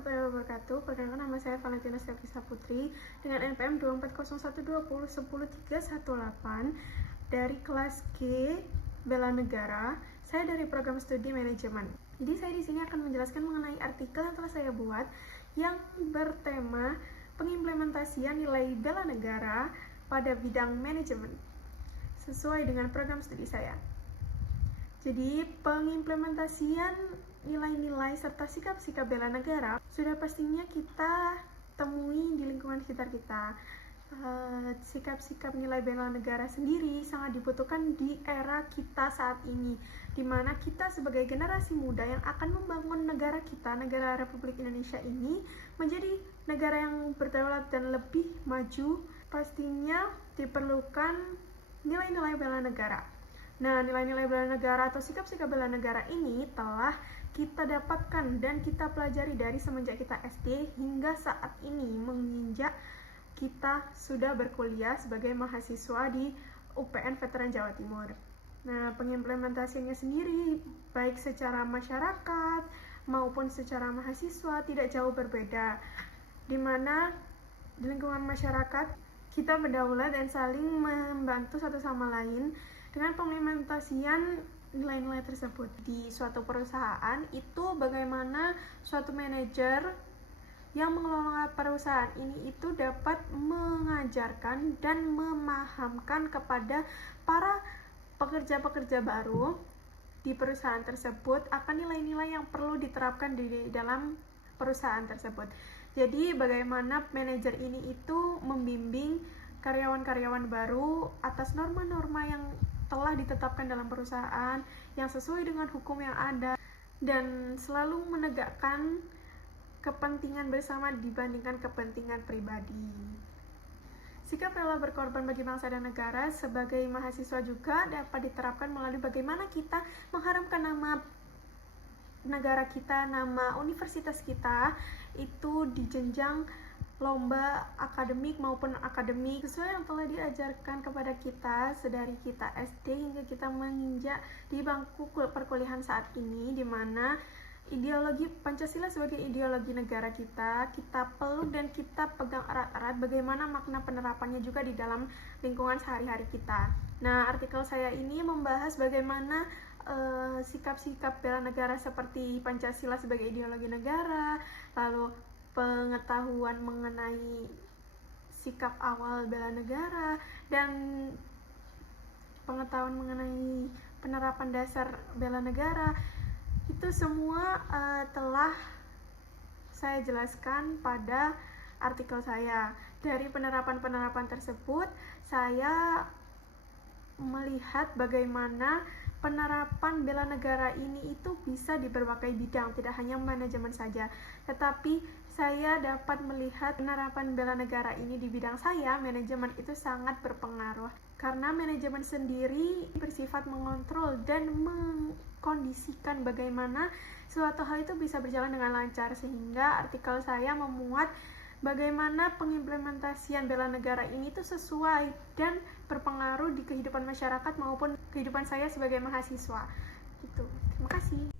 warahmatullahi wabarakatuh. Perkenalkan, nama saya Valentina Selvisa Putri dengan NPM 24012010318 dari kelas G Bela Negara. Saya dari program studi manajemen. Jadi saya di sini akan menjelaskan mengenai artikel yang telah saya buat yang bertema pengimplementasian nilai bela negara pada bidang manajemen sesuai dengan program studi saya. Jadi pengimplementasian nilai-nilai serta sikap-sikap bela negara sudah pastinya kita temui di lingkungan sekitar kita. Sikap-sikap nilai bela negara sendiri sangat dibutuhkan di era kita saat ini, di mana kita sebagai generasi muda yang akan membangun negara kita, negara Republik Indonesia ini menjadi negara yang berdaulat dan lebih maju. Pastinya diperlukan nilai-nilai bela negara. Nah, nilai-nilai bela negara atau sikap-sikap bela negara ini telah kita dapatkan dan kita pelajari dari semenjak kita SD hingga saat ini menginjak kita sudah berkuliah sebagai mahasiswa di UPN Veteran Jawa Timur. Nah, pengimplementasinya sendiri baik secara masyarakat maupun secara mahasiswa tidak jauh berbeda, di mana di lingkungan masyarakat kita berdaulat dan saling membantu satu sama lain dengan pengimplementasian nilai-nilai tersebut. Di suatu perusahaan itu bagaimana suatu manajer yang mengelola perusahaan ini itu dapat mengajarkan dan memahamkan kepada para pekerja-pekerja baru di perusahaan tersebut akan nilai-nilai yang perlu diterapkan di dalam perusahaan tersebut. Jadi bagaimana manajer ini itu membimbing karyawan-karyawan baru atas norma-norma yang telah ditetapkan dalam perusahaan yang sesuai dengan hukum yang ada dan selalu menegakkan kepentingan bersama dibandingkan kepentingan pribadi. Sikap rela berkorban bagi bangsa dan negara sebagai mahasiswa juga dapat diterapkan melalui bagaimana kita mengharumkan nama negara kita, nama universitas kita itu di jenjang lomba akademik maupun akademik sesuai yang telah diajarkan kepada kita sedari kita SD hingga kita menginjak di bangku perkuliahan saat ini, di mana ideologi Pancasila sebagai ideologi negara kita peluk dan kita pegang erat-erat, bagaimana makna penerapannya juga di dalam lingkungan sehari-hari kita. Nah, artikel saya ini membahas bagaimana sikap-sikap bela negara seperti Pancasila sebagai ideologi negara, lalu pengetahuan mengenai sikap awal bela negara, dan pengetahuan mengenai penerapan dasar bela negara. Itu semua telah saya jelaskan pada artikel saya. Dari penerapan-penerapan tersebut, saya melihat bagaimana penerapan bela negara ini itu bisa di berbagai bidang, tidak hanya manajemen saja. Tetapi saya dapat melihat penerapan bela negara ini di bidang saya, manajemen, itu sangat berpengaruh. Karena manajemen sendiri bersifat mengontrol dan mengkondisikan bagaimana suatu hal itu bisa berjalan dengan lancar, sehingga artikel saya memuat bagaimana pengimplementasian bela negara ini itu sesuai dan berpengaruh di kehidupan masyarakat maupun kehidupan saya sebagai mahasiswa. Gitu. Terima kasih.